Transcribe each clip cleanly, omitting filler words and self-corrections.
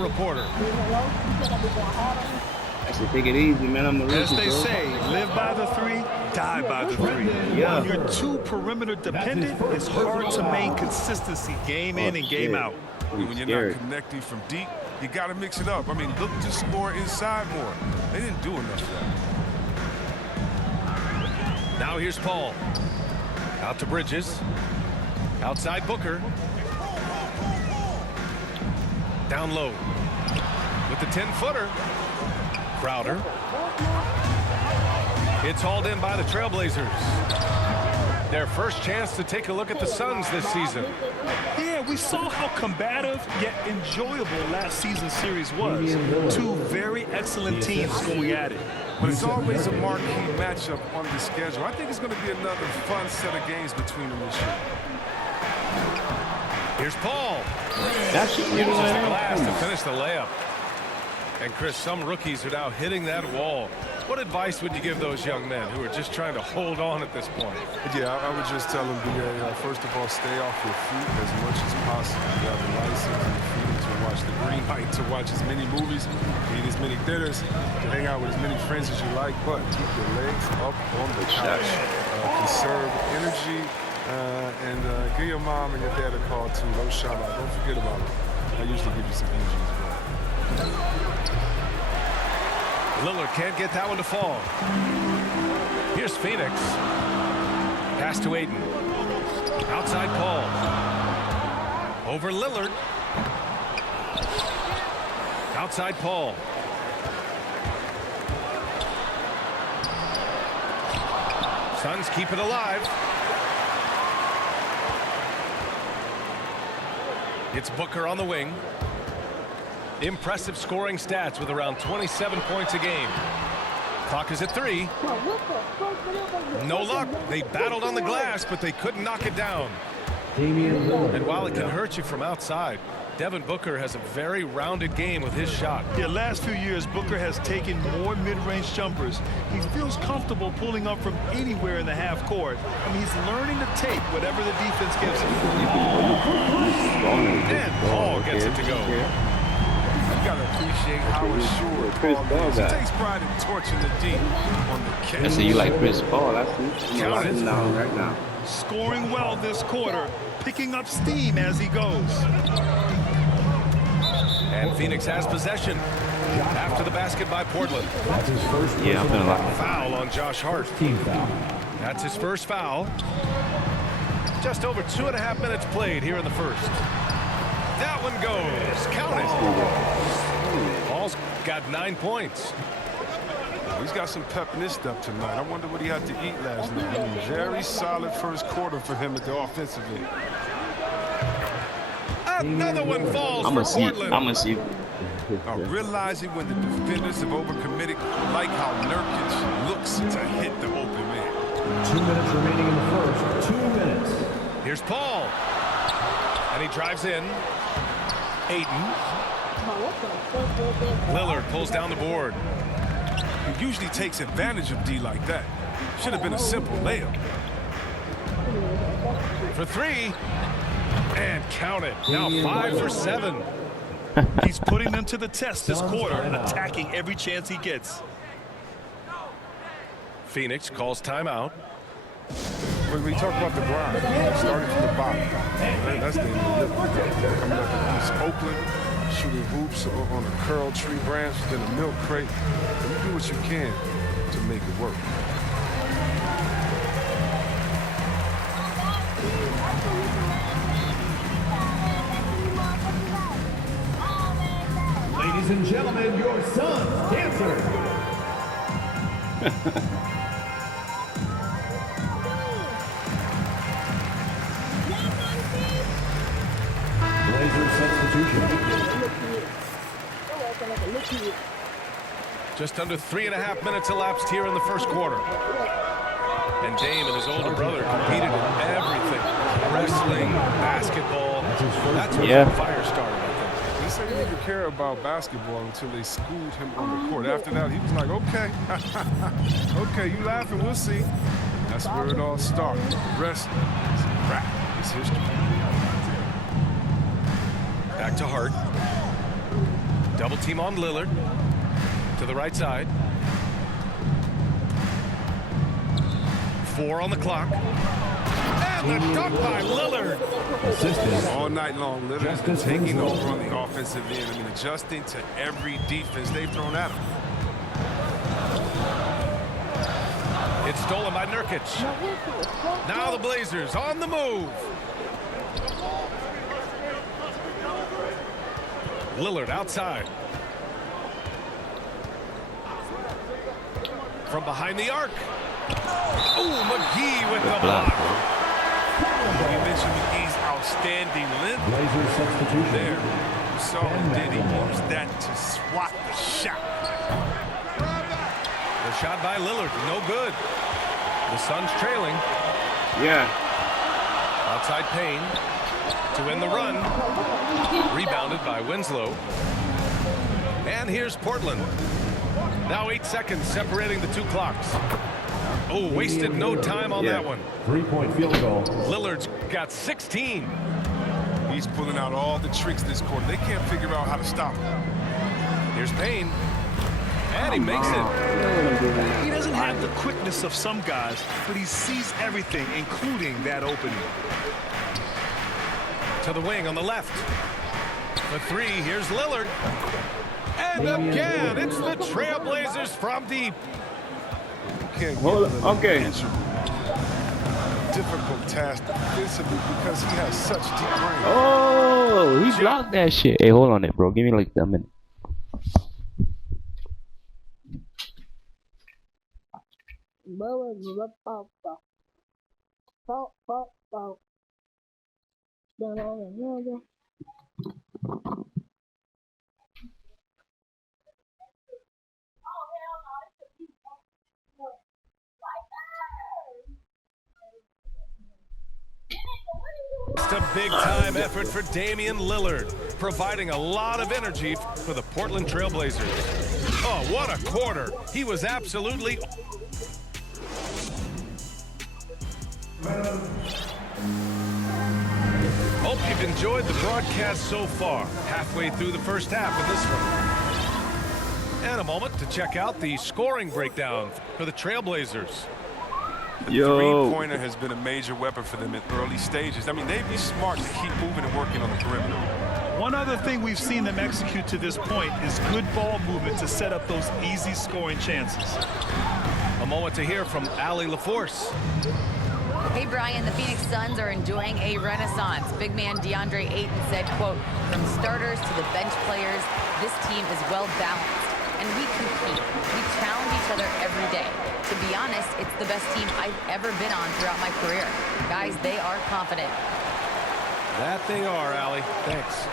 our reporter. I should take it easy, man. I'm a rookie, As they say, live by the three, die by the three. Yeah. When you're too perimeter dependent, it's hard to maintain consistency game in and game out. When you're not connecting from deep, you got to mix it up. I mean, look to score inside more. They didn't do enough of that. Now here's Paul. Out to Bridges. Outside Booker. Down low. With the 10-footer. Crowder. It's hauled in by the Trailblazers. Their first chance to take a look at the Suns this season. Yeah, we saw how combative yet enjoyable last season's series was. Two very excellent teams going at it. But it's always a marquee matchup on the schedule. I think it's going to be another fun set of games between them this year. Here's Paul. That should be Uses the glass to finish the layup. And Chris, some rookies are now hitting that wall. What advice would you give those young men who are just trying to hold on at this point? Yeah, I would just tell them, first of all, stay off your feet as much as possible. You have the license and the freedom to watch the green light, to watch as many movies, to eat as many dinners, to hang out with as many friends as you like, but keep your legs up on the couch. Conserve energy, and give your mom and your dad a call, too. Don't shout out. Don't forget about them. I usually give you some energy as well. Lillard can't get that one to fall. Here's Phoenix. Pass to Aiden. Outside Paul. Over Lillard. Outside Paul. Suns keep it alive. It's Booker on the wing. Impressive scoring stats with around 27 points a game. Clock is at 3. No luck. They battled on the glass, but they couldn't knock it down. Damian. And while it can hurt you from outside, Devin Booker has a very rounded game with his shot. Yeah, last few years, Booker has taken more mid-range jumpers. He feels comfortable pulling up from anywhere in the half court. I mean, he's learning to take whatever the defense gives him. And Paul gets it to go. You gotta appreciate how assured Paul is. He takes pride in torching the deep on the catch. I say you like Chris Paul. I see. I'm Count it. sitting down right now. Scoring well this quarter, picking up steam as he goes. And Phoenix has possession after the basket by Portland. That's his first. Yeah, I'm feeling like Foul on Josh Hart. Team foul. That's his first foul. Just over 2.5 minutes played here in the first. That one goes. Count it. Paul's got 9 points. He's got some pep in his step tonight. I wonder what he had to eat last night. I mean, very solid first quarter for him at the offensive end. Another one falls I'm for gonna see. Portland. I'm gonna see. Realizing when the defenders have overcommitted, like how Nurkic looks to hit the open man. 2 minutes remaining in the first. 2 minutes. Here's Paul. And he drives in. Aiden. Lillard pulls down the board. He usually takes advantage of D like that. Should have been a simple layup. For 3. And count it. Now 5 for 7. He's putting them to the test this quarter and attacking every chance he gets. Phoenix calls timeout. When we talk about the grind, starting from the bottom, that's the coming up in East Oakland, shooting hoops on a curl tree branch, then a milk crate. You do what you can to make it work. Ladies and gentlemen, your Suns dancer. Blazer substitution. Just under 3.5 minutes elapsed here in the first quarter. And Dame and his older brother competed in everything. Wrestling, basketball. That's where the fire started, I think. He said he didn't care about basketball until they schooled him on the court. After that, he was like, okay, okay, you laughing, we'll see. That's where it all started. The rest is crap. It's history. Back to Hart. Double team on Lillard. To the right side. 4 on the clock. And the dunk by Lillard. Assistant. All night long, Lillard's been taking over on the offensive end. I mean, adjusting to every defense they've thrown at him. It's stolen by Nurkic. Now the Blazers on the move. Lillard outside. From behind the arc. Oh, McGee with the block. You mentioned McGee's outstanding length. Blazers substitution. There. You saw him did. He used that to swat the shot. The shot by Lillard, no good. The Suns trailing. Yeah. Outside Payne to win the run. Rebounded by Winslow. And here's Portland. Now 8 seconds separating the two clocks. Oh, wasted no time on that one. 3-point field goal. Lillard's got 16. He's pulling out all the tricks this quarter. They can't figure out how to stop him. Here's Payne. And he makes it. He doesn't have the quickness of some guys, but he sees everything, including that opening. To the wing on the left. The 3, here's Lillard. And again, it's the Trailblazers from deep. Okay. Difficult task defensively because he has such deep range. Oh, he blocked that shit. Hey, hold on it, bro. Give me like a minute. Just a big-time effort for Damian Lillard, providing a lot of energy for the Portland Trailblazers. Oh, what a quarter. He was absolutely... Hope you've enjoyed the broadcast so far. Halfway through the first half of this one. And a moment to check out the scoring breakdown for the Trailblazers. The three-pointer has been a major weapon for them in early stages. I mean, they'd be smart to keep moving and working on the perimeter. One other thing we've seen them execute to this point is good ball movement to set up those easy scoring chances. A moment to hear from Allie LaForce. Hey, Brian, the Phoenix Suns are enjoying a renaissance. Big man DeAndre Ayton said, quote, from starters to the bench players, this team is well balanced. And we compete. We challenge each other every day. To be honest, it's the best team I've ever been on throughout my career. Guys, they are confident. That they are, Allie. Thanks.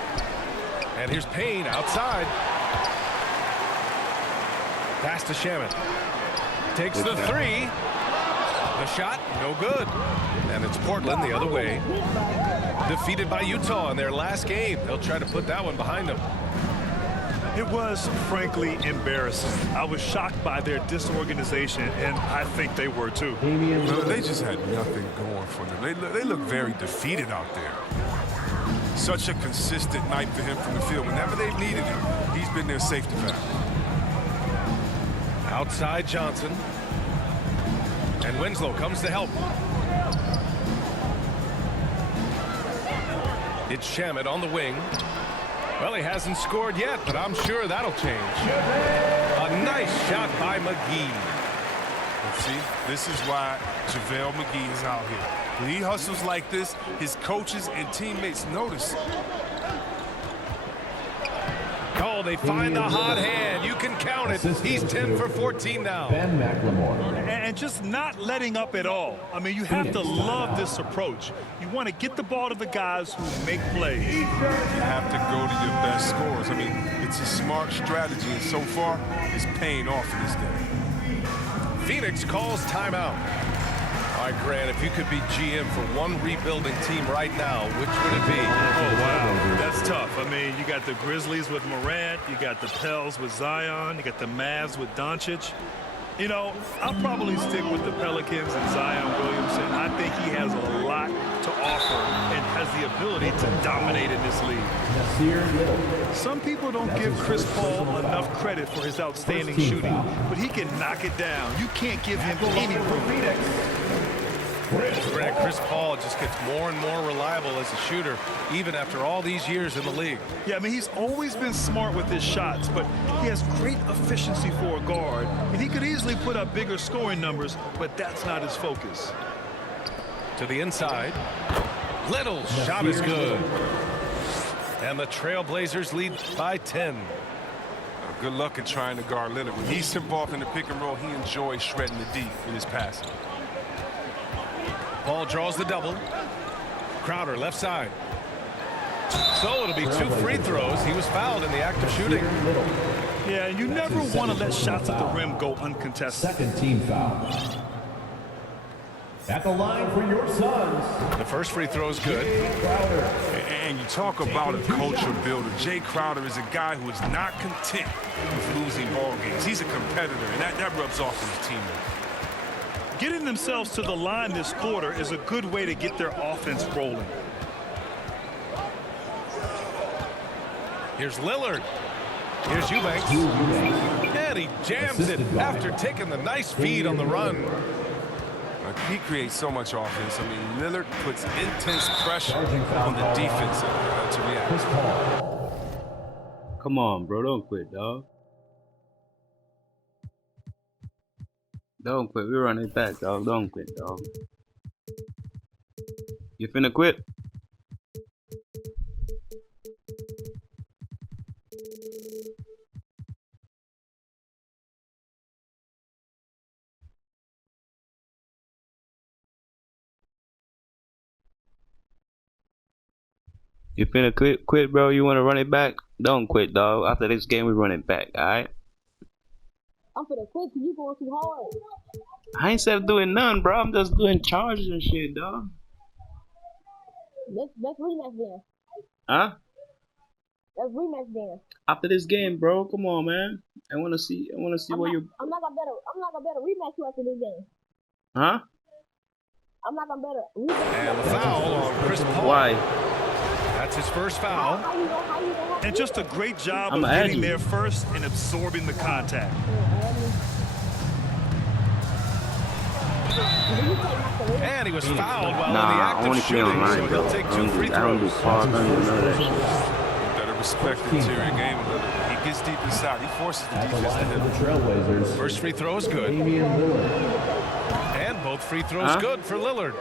And here's Payne outside. Pass to Shaman. Takes the 3. The shot, no good. And it's Portland the other way. Defeated by Utah in their last game. They'll try to put that one behind them. It was, frankly, embarrassing. I was shocked by their disorganization, and I think they were too. No, they just had nothing going for them. They look very defeated out there. Such a consistent night for him from the field. Whenever they've needed him, he's been their safety valve. Outside Johnson. And Winslow comes to help. It's Shamet on the wing. Well, he hasn't scored yet, but I'm sure that'll change. A nice shot by McGee. And see, this is why JaVale McGee is out here. When he hustles like this, his coaches and teammates notice. Oh, they find the hot hand. You can count it. He's 10 for 14 now. Ben McLemore. And just not letting up at all. I mean, you have to love this approach. You want to get the ball to the guys who make plays. You have to go to your best scorers. I mean, it's a smart strategy, and so far, it's paying off in this game. Phoenix calls timeout. All right, Grant, if you could be GM for one rebuilding team right now, which would it be? Oh, wow. That's tough. I mean, you got the Grizzlies with Morant. You got the Pels with Zion. You got the Mavs with Doncic. You know, I'll probably stick with the Pelicans and Zion Williamson. I think he has a lot to offer and has the ability to dominate in this league. Nasir Little. Some people don't give Chris Paul enough credit for his outstanding shooting, but he can knock it down. You can't give him any room. Grant, Chris Paul just gets more and more reliable as a shooter, even after all these years in the league. Yeah, I mean, he's always been smart with his shots, but he has great efficiency for a guard, and he could easily put up bigger scoring numbers, but that's not his focus. To the inside. Little shot is good. And the Trailblazers lead by 10. Good luck in trying to guard Lillard. When he's involved in the pick and roll, he enjoys shredding the deep with his passing. Paul draws the double. Crowder left side. So it'll be 2 free throws. He was fouled in the act of shooting. Yeah, you never want to let shots at the rim go uncontested. Second team foul. At the line for your Suns. The first free throw is good. And you talk about a culture builder. Jay Crowder is a guy who is not content with losing ball games. He's a competitor, and that rubs off on his teammates. Getting themselves to the line this quarter is a good way to get their offense rolling. Here's Lillard. Here's Eubanks. And he jams it after taking the nice feed on the run. He creates so much offense. I mean, Lillard puts intense pressure on the defense to react. Come on, bro. Don't quit, dog. Don't quit. We're running back, dog. Don't quit, dog. You finna quit? You finna quit, bro? You wanna run it back? Don't quit, dog. After this game, we run it back, alright? I'm finna quit because you going too hard. I ain't said doing none, bro. I'm just doing charges and shit, dog. Let's rematch then. Huh? Let's rematch then. After this game, bro. Come on, man. I wanna see what you. I'm not gonna bet a rematch you after this game. Huh? I'm not gonna bet a rematch. And the foul on Chris Paul. Why? That's his first foul. How you gonna And just a great job I'm of ahead getting of you. there first and absorbing the contact. And he was fouled while in the Nah, act I of only play shooting, online, so bro. he'll take I 2 free don't do throws. pause. I don't do none of that shit. You better respect the interior game a little. He gets deep inside. He forces the At the defense to line for hit the him. Trailblazers. First free throw is good. Damian Lillard. And both free throws good for Lillard.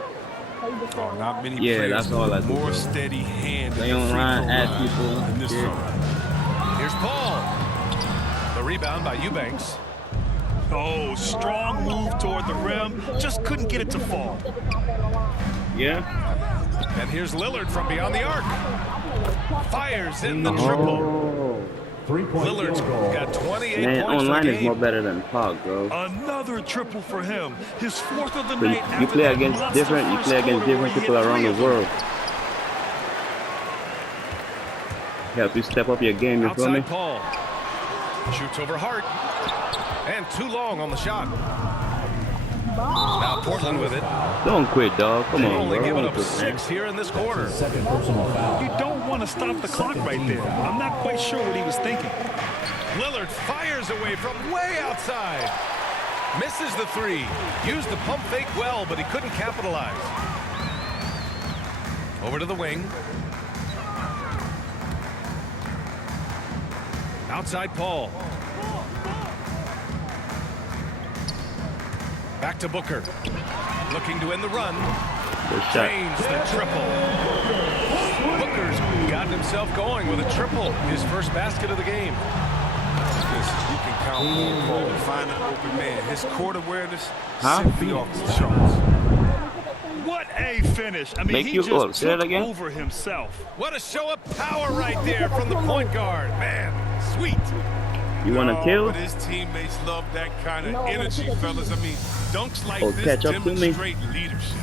Oh, not many Yeah, players that's all I do, more bro. steady hand Stay in the free throw online, ask line people. than this Yeah. fella. Here's Paul. The rebound by Eubanks. Oh, strong move toward the rim. Just couldn't get it to fall. Yeah. And here's Lillard from beyond the arc. Fires in the triple. Oh. 3-point Lillard's field goal. got 28 Man, points for online the is more game. better than POG, bro. Another triple for him. His 4th of the But night. you play against different people around the world. Help you step up your game, you feel me? Outside Paul. Shoots over Hart. And too long on the shot. Now Portland with it. Don't quit, dog. Come They've on, only bro. given Don't up quit, man. 6 here in this quarter. Second personal foul. You don't want to stop the clock right there. I'm not quite sure what he was thinking. Lillard fires away from way outside. Misses the 3. Used the pump fake well, but he couldn't capitalize. Over to the wing. Outside Paul. Back to Booker. Looking to end the run. Good shot. Drains the triple. Booker's gotten himself going with a triple. His first basket of the game. Listen, you can count on Paul. Find an open man. His court awareness Huh? simply off the charts. What a finish. I mean, Make he you just up. Say that took again. over himself. What a show of power right there from the point guard. Man, sweet. You wanna Oh, kill? but his teammates love that kind of energy, fellas. I mean, dunks like Oh, this catch up to me. demonstrate leadership.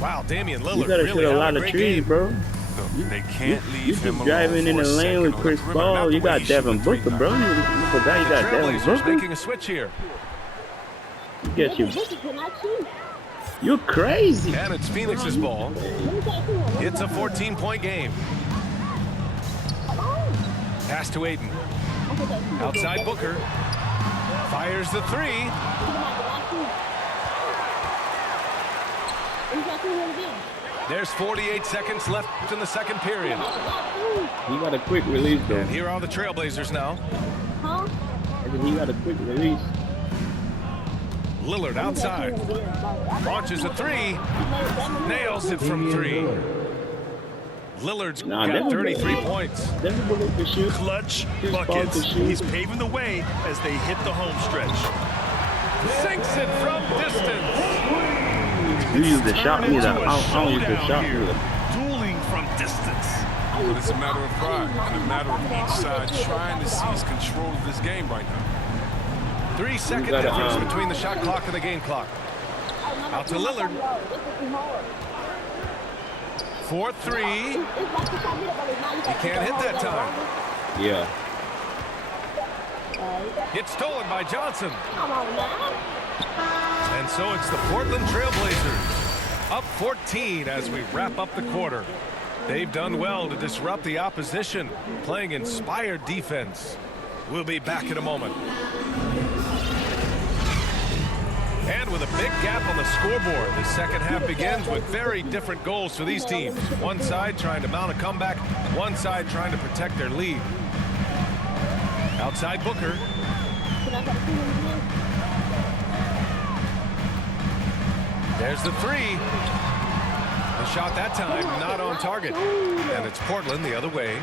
Wow, Damian You Lillard gotta really shoot a had lot of great trees, game. bro. Look, they can't You leave him keep alone driving in for the a lane second with on the Chris perimeter. Not Paul. the You way got he shot Devin the Booker, three bro. times. You forgot you The got Devin Trailblazers Booker. making a switch here. You get you. Booker cannot shoot. You're crazy. And it's Phoenix's ball. It's a 14-point game. Pass to Aiden. Outside Booker. Fires the three. There's 48 seconds left in the second period. He got a quick release though. Here are the Trailblazers now. He got a quick release. Lillard outside. Launches a three. Nails it from three. Lillard's got 33 points. Clutch buckets. He's paving the way as they hit the home stretch. Sinks it from distance. You use the shot meter. I don't use the shot meter. Dueling from distance. But it's a matter of pride and a matter of each side trying to seize control of this game right now. 3 second difference between the shot clock and the game clock. Out to Lillard. 4-3. He can't hit that time. Yeah. It's stolen by Johnson. And so it's the Portland Trailblazers up 14 as we wrap up the quarter. They've done well to disrupt the opposition, playing inspired defense. We'll be back in a moment. And with a big gap on the scoreboard, the second half begins with very different goals for these teams. One side trying to mount a comeback, one side trying to protect their lead. Outside Booker. There's the three. The shot that time not on target. And it's Portland the other way.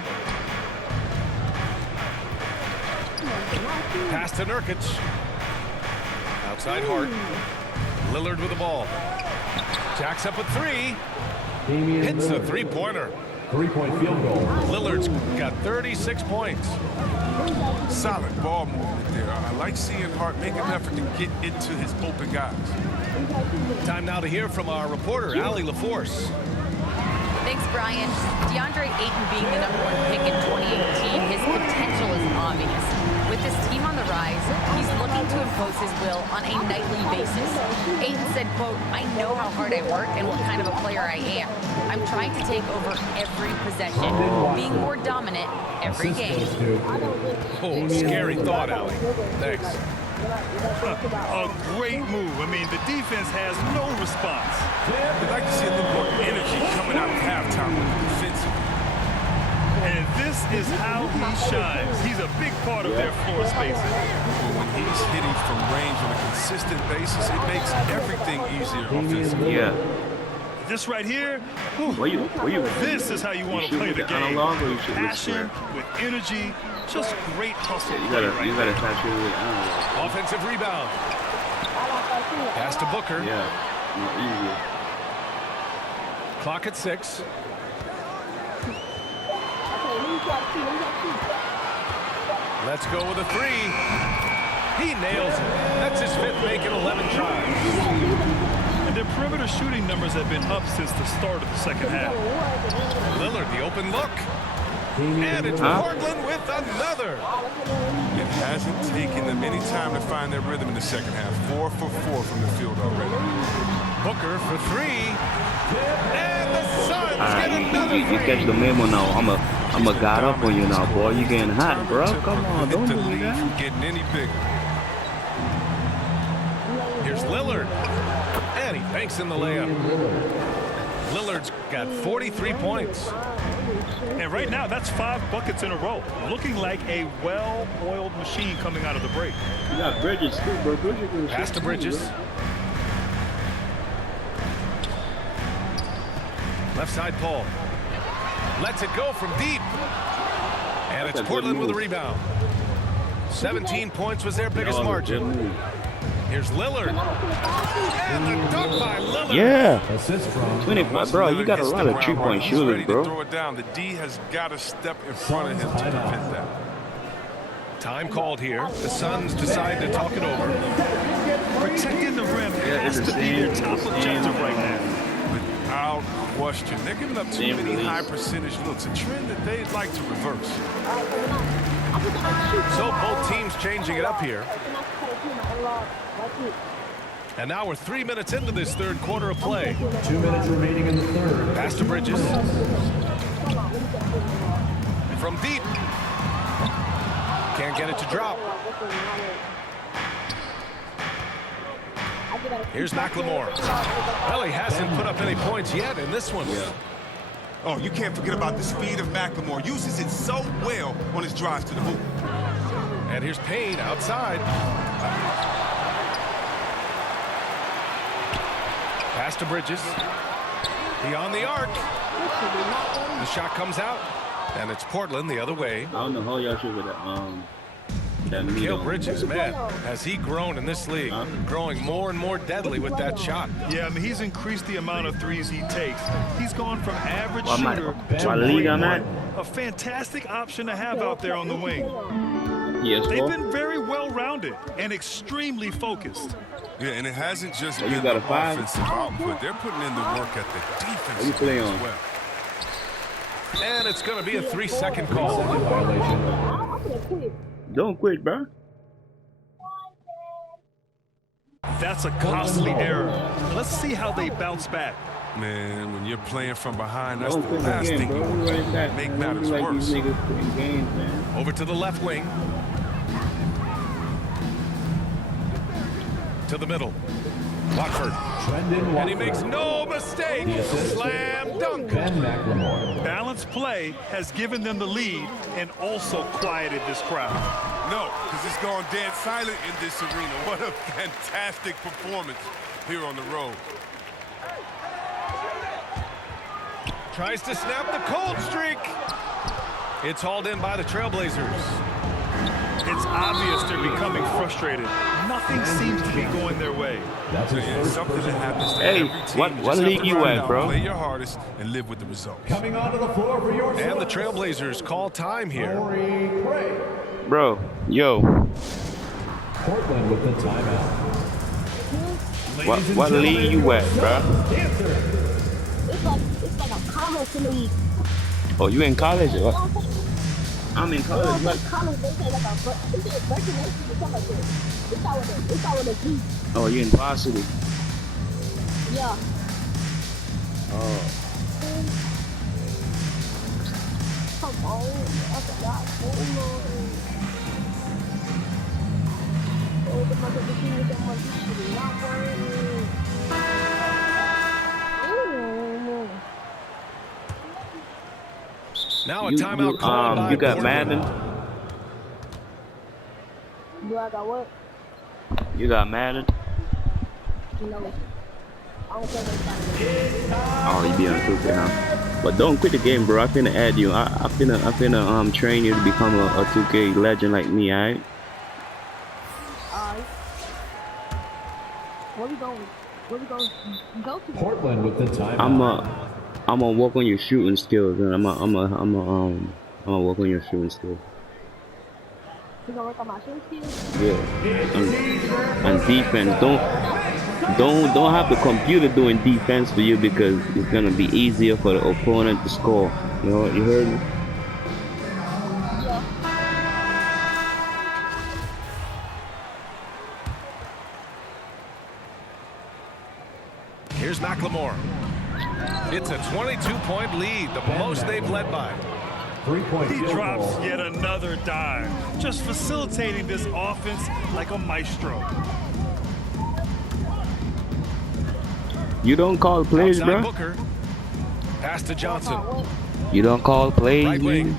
Pass to Nurkic. Outside Hart. Lillard with the ball. Jacks up a three. Damian Hits the Lillard. three-pointer. 3-point field goal. Lillard's got 36 points. Solid ball movement there. I like seeing Hart make an effort to get into his open guys. Time now to hear from our reporter, Allie LaForce. Thanks, Brian. DeAndre Ayton being the #1 pick in 2018, his potential is obvious. With this team on the rise, he's looking to impose his will on a nightly basis. Ayton said, quote, "I know how hard I work and what kind of a player I am. I'm trying to take over every possession, being more dominant every game." Oh, scary thought, Allie. Thanks. A great move. I mean, the defense has no response. I'd like to see a little more energy coming out of halftime with the defensive. And this is how he shines. He's a big part of their floor spacing. When he's hitting from range on a consistent basis, it makes everything easier offensively. Yeah. This right here, this is how you want to play the game. With passion, with energy, just great hustle. You gotta touch it with analog. Offensive rebound. Pass to Booker. Yeah. More easier. Clock at 6. Let's go with a three. He nails it. That's his 5th make in 11 tries. And their perimeter shooting numbers have been up since the start of the second half. Lillard, the open look. And it's Portland with another. It hasn't taken them any time to find their rhythm in the second half. 4 for 4 from the field already. Booker for three. And the Suns get another You three. catch the memo now. I'm a guard up on you now, boy. You getting hot, bro. Come on, don't the do lead that. from getting any bigger. Here's Lillard. And he banks in the layup. Lillard's got 43 points. And right now, that's 5 buckets in a row. Looking like a well-oiled machine coming out of the break. You got Bridges too, bro. Bridges. Pass to Bridges. Left side Paul. Lets it go from deep. And it's Portland with a rebound. 17 points was their biggest margin. Here's Lillard. And the dunk by Lillard. Yeah. Assist from 25, bro. You got a lot of 3-point He's shooters, ready to throw bro. it down. The D has got to step in front of him to prevent that. Time called here. The Suns decide to talk it over. Protecting the rim has to be their top objective right now. Without question. They're giving up too many high percentage looks, a trend that they'd like to reverse. So both teams changing it up here. And now we're 3 minutes into this third quarter of play. 2 minutes remaining in the third. Pass to Bridges. From deep. Can't get it to drop. Here's McLemore. Well, he hasn't put up any points yet in this one. Oh, you can't forget about the speed of McLemore. Uses it so well on his drives to the hoop. And here's Payne outside. Pass to Bridges. Beyond the arc. The shot comes out. And it's Portland the other way. I don't know how y'all should with that meat Mikal on. Bridges, man, has he grown in this league? Growing more and more deadly with that shot. Yeah, I mean, he's increased the amount of threes he takes. He's gone from average What shooter to what league I'm great at? one. A fantastic option to have out there on the wing. Yes, They've bro. been very well-rounded and extremely focused. Yeah, and it hasn't just You been got the a five? offensive output. They're putting in the work at the defense you play as on? well. And it's going to be a 3-second call. Violation. Don't quit, bro. That's a costly error. Let's see how they bounce back. Man, when you're playing from behind, that's Don't the quit last again, thing bro. you We want to running back. make Man. matters We like worse. these niggas playing games, man. Over to the left wing. To the middle. Watford. Brendan And he Watford. makes no mistake. The assist. Slam dunk. Ben McLemore. Balanced play has given them the lead and also quieted this crowd. No, because it's gone dead silent in this arena. What a fantastic performance here on the road. Tries to snap the cold streak. It's hauled in by the Trailblazers. It's obvious they're becoming frustrated. Nothing seems to be going their way. That's his Yeah, first something that personal happens to foul. Hey, every team. what You just have league to you grind at, out, bro? Play your hardest and live with the results. Coming onto the floor for your And the Suns, Trailblazers call time here. Corey Craig. Bro, yo, Portland with the timeout. what league you at, bro? It's like a college league. Oh, you in college? Or? I'm in college. It's What? like college. They say like a it's a virtual or something like that. It's out with a G. Oh, you in varsity? Yeah. Oh. Come on, I forgot. Oh the mother of the king is that much shit. Not worrying. Now a timeout called by you got Portland. Madden? Do I got what? You got Madden? No. I don't think it's Oh, you be on 2K, huh? But don't quit the game, bro. I finna add you. I finna train you to become a 2K legend like me, alright? Alright. Where we going? Where we going? Go to? Portland with the timeout. I'm gonna work on your shooting skills, and I'm gonna work on your shooting skills. We gonna work on my shooting skills? Yeah. And defense, don't have the computer doing defense for you because it's gonna be easier for the opponent to score. You know, you heard me? Yeah. Here's McLemore. It's a 22-point lead, the most they've led by. 3-point He field drops goal. yet another dime, just facilitating this offense like a maestro. You don't call plays, Outside bro. Booker. Pass to Johnson. You don't call plays, Right wing. man.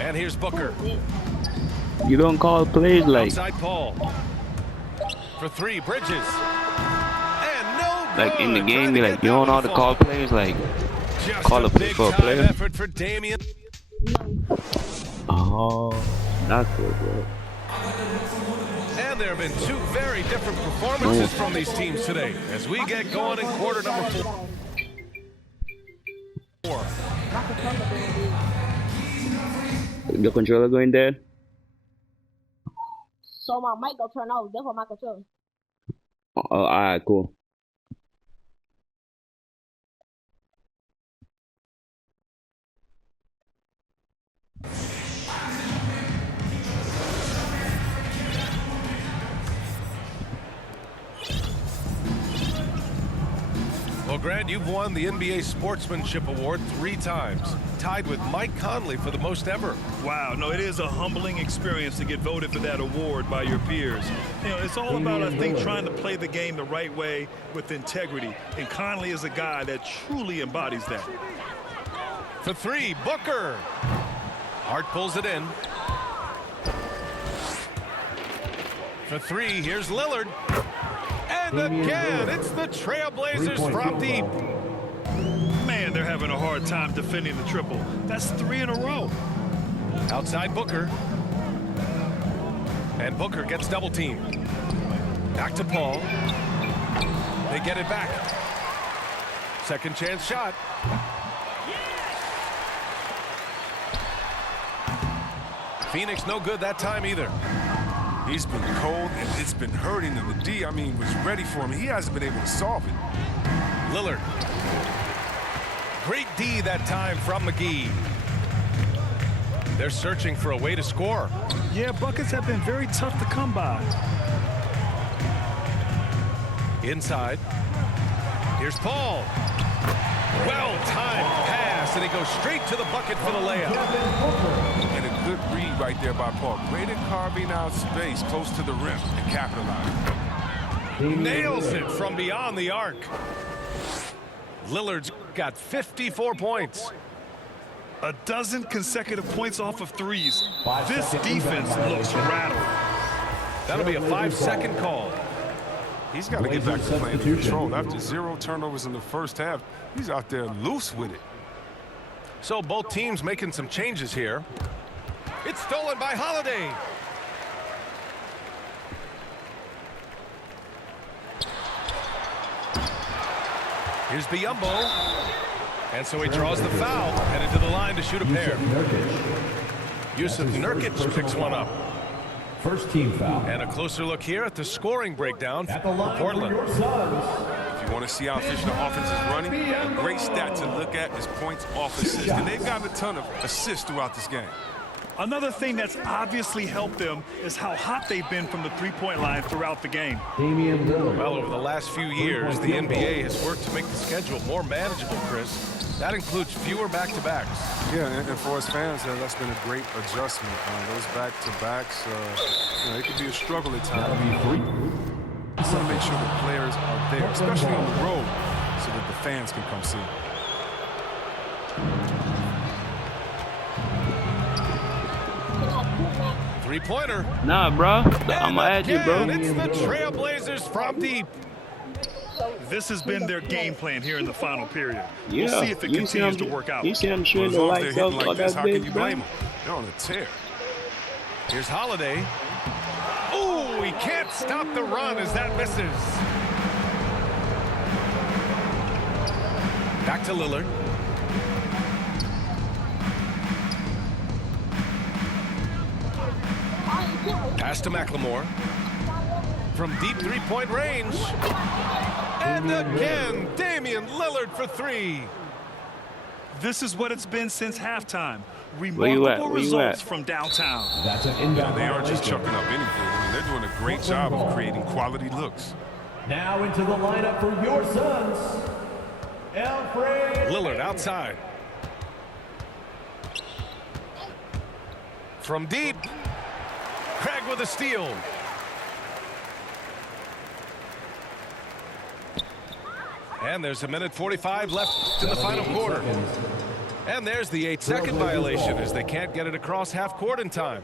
And here's Booker. You don't call plays like Outside Paul. For three, Bridges. And no like in the good. game. Trying You to like get you that don't know how one to full. call plays like. Just Call a a play big for a time player. effort for Damian. Oh, that's good, bro. And there have been two very different performances from these teams today as we get going in quarter number 4. The controller going dead? So my mic go turn off. That's what my controller. Oh, alright, cool. Grant, you've won the NBA Sportsmanship Award 3 times, tied with Mike Conley for the most ever. Wow, no, it is a humbling experience to get voted for that award by your peers. You know, it's all about, I think, trying to play the game the right way with integrity. And Conley is a guy that truly embodies that. For 3, Booker. Hart pulls it in. For 3, here's Lillard. And again, it's the Trailblazers from deep. Man, they're having a hard time defending the triple. That's 3 in a row. Outside Booker. And Booker gets double teamed. Back to Paul. They get it back. Second chance shot. Phoenix no good that time either. He's been cold, and it's been hurting him. The D, I mean, was ready for him. He hasn't been able to solve it. Lillard. Great D that time from McGee. They're searching for a way to score. Yeah, buckets have been very tough to come by. Inside. Here's Paul. Well-timed pass, and he goes straight to the bucket for the layup. And a good read right there by Paul. Great at carving out space close to the rim and capitalizing. Nails it from beyond the arc. Lillard's got 54 points. A dozen consecutive points off of threes. This defense looks rattled. That'll be a 5-second call. He's got to get back to playing in control. After 0 turnovers in the first half, he's out there loose with it. So both teams making some changes here. It's stolen by Holiday. Here's Biyombo. And so he draws the foul, headed to the line to shoot a pair. Yusuf Nurkic picks one up. First team foul. And a closer look here at the scoring breakdown At the for line for Portland. your Suns. If you want to see how efficient the offense is running, a great stat to look at is points off assists. And they've gotten a ton of assists throughout this game. Another thing that's obviously helped them is how hot they've been from the three-point line throughout the game. Damian Lillard. Well, over the last few years, the NBA has worked to make the schedule more manageable, Chris. That includes fewer back-to-backs. Yeah, and for us fans, that's been a great adjustment. Those back-to-backs, it can be a struggle at times. We want to make sure the players are there, especially on the road, so that the fans can come see. Three-pointer. Nah, bro. I'm gonna add you, bro. It's the Trailblazers from deep. This has been their game plan here in the final period. Yeah. We'll see if it continues to work out. You see them Well, shooting as the long as they're lights hitting up like this, that how can big, you bro. blame them? They're on a tear. Here's Holiday. Oh, he can't stop the run as that misses. Back to Lillard. Pass to McLemore. From deep three-point range. And again, Damian Lillard for 3. This is what it's been since halftime. you at? Remarkable Where you results at? from downtown. That's an inbound. They aren't just violation. chucking up anything. I mean, they're doing a great job of creating quality looks. Now into the lineup for your Suns, Alfred. Lillard outside. From deep. Craig with a steal. And there's a minute 45 left in the final quarter. And there's the 8-second violation as they can't get it across half court in time.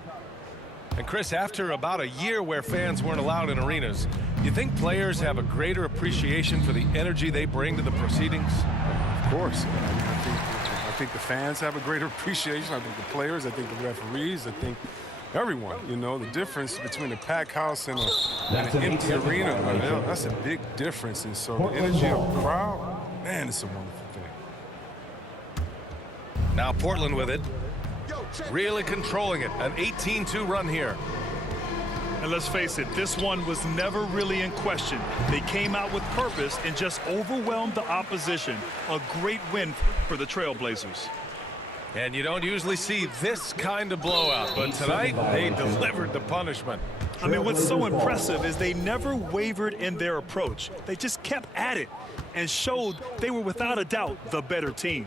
And Chris, after about a year where fans weren't allowed in arenas, you think players have a greater appreciation for the energy they bring to the proceedings? Of course. I think the fans have a greater appreciation. I think the players, I think the referees, I think everyone. You know, the difference between a packed house and an empty arena, that's a big difference. And so the energy of the crowd, man, it's a wonderful thing. Now Portland with it. Really controlling it. An 18-2 run here. And let's face it, this one was never really in question. They came out with purpose and just overwhelmed the opposition. A great win for the Trailblazers. And you don't usually see this kind of blowout, but tonight they delivered the punishment. I mean, what's so impressive is they never wavered in their approach. They just kept at it and showed they were without a doubt the better team.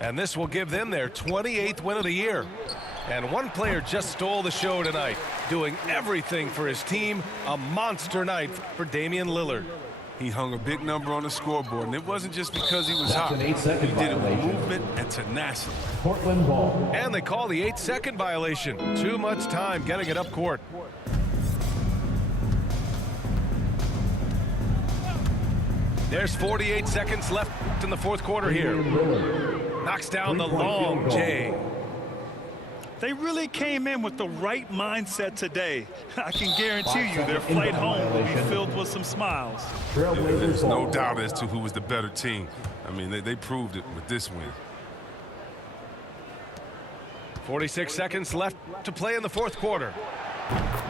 And this will give them their 28th win of the year. And one player just stole the show tonight, doing everything for his team. A monster night for Damian Lillard. He hung a big number on the scoreboard, and it wasn't just because he was hot. an He 8-second did it with violation. movement and tenacity. Portland ball. And they call the 8-second violation. Too much time getting it up court. There's 48 seconds left in the fourth quarter here. Knocks down the long J. They really came in with the right mindset today. I can guarantee you their flight home will be filled with some smiles. There's no doubt as to who was the better team. I mean, they proved it with this win. 46 seconds left to play in the fourth quarter.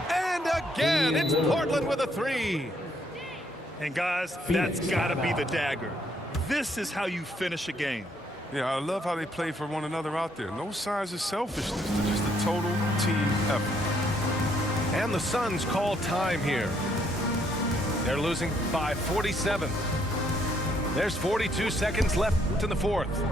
And again, it's Portland with a three. And guys, that's got to be the dagger. This is how you finish a game. Yeah, I love how they play for one another out there. No signs of selfishness. They're just a total team effort. And the Suns call time here. They're losing by 47. There's 42 seconds left in the fourth.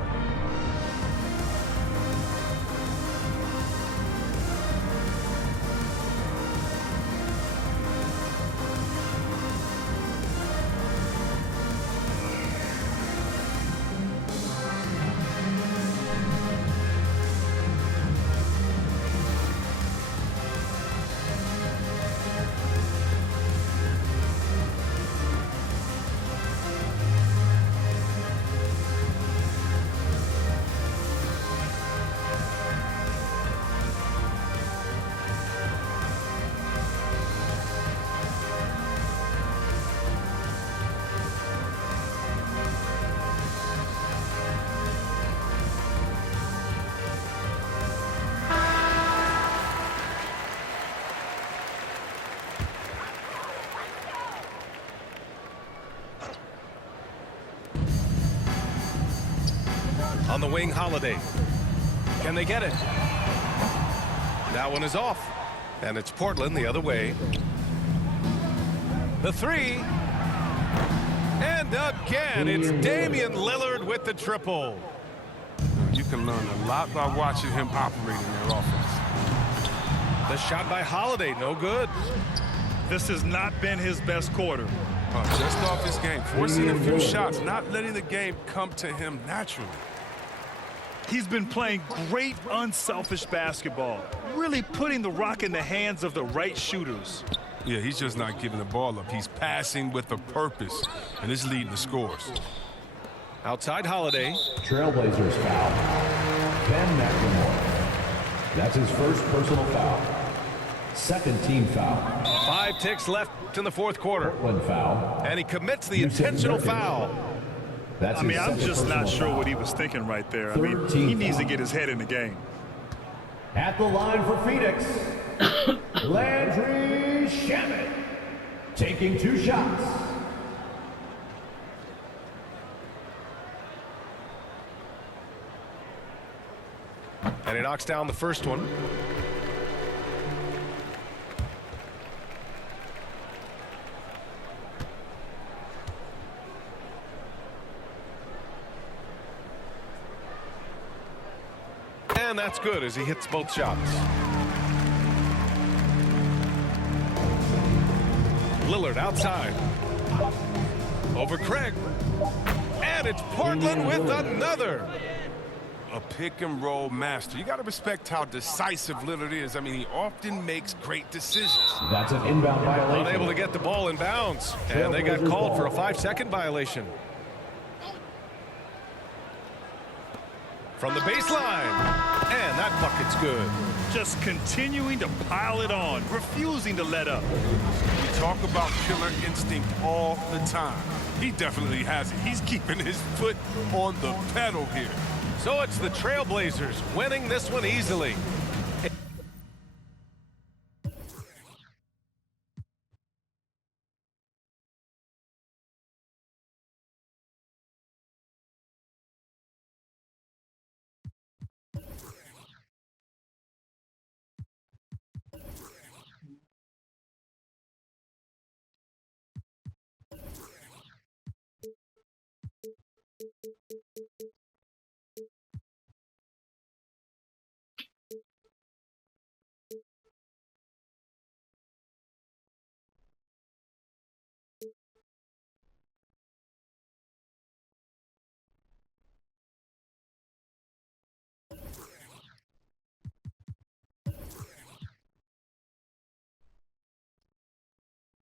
On the wing, Holiday. Can they get it? That one is off. And it's Portland the other way. The three. And again, it's Damian Lillard with the triple. You can learn a lot by watching him operate in their offense. The shot by Holiday, no good. This has not been his best quarter. Just off his game, forcing a few shots, not letting the game come to him naturally. He's been playing great, unselfish basketball, really putting the rock in the hands of the right shooters. Yeah, he's just not giving the ball up. He's passing with a purpose, and it's leading the scores. Outside Holiday. Trailblazers foul. Ben McLemore. That's his first personal foul. Second team foul. 5 ticks left in the fourth quarter. Portland foul. And he commits the intentional foul. That's I mean, his I'm second just not personal sure foul. what he was thinking right there. I mean, he needs to get his head in the game. At the line for Phoenix, Landry Shamet, taking 2 shots. And he knocks down the first one. And that's good as he hits both shots. Lillard outside. Over Craig. And it's Portland with another. A pick and roll master. You got to respect how decisive Lillard is. I mean, he often makes great decisions. That's an inbound violation. Unable to get the ball in bounds. And they got called for a 5-second violation. From the baseline. And that bucket's good. Just continuing to pile it on, refusing to let up. We talk about killer instinct all the time. He definitely has it. He's keeping his foot on the pedal here. So it's the Trailblazers winning this one easily.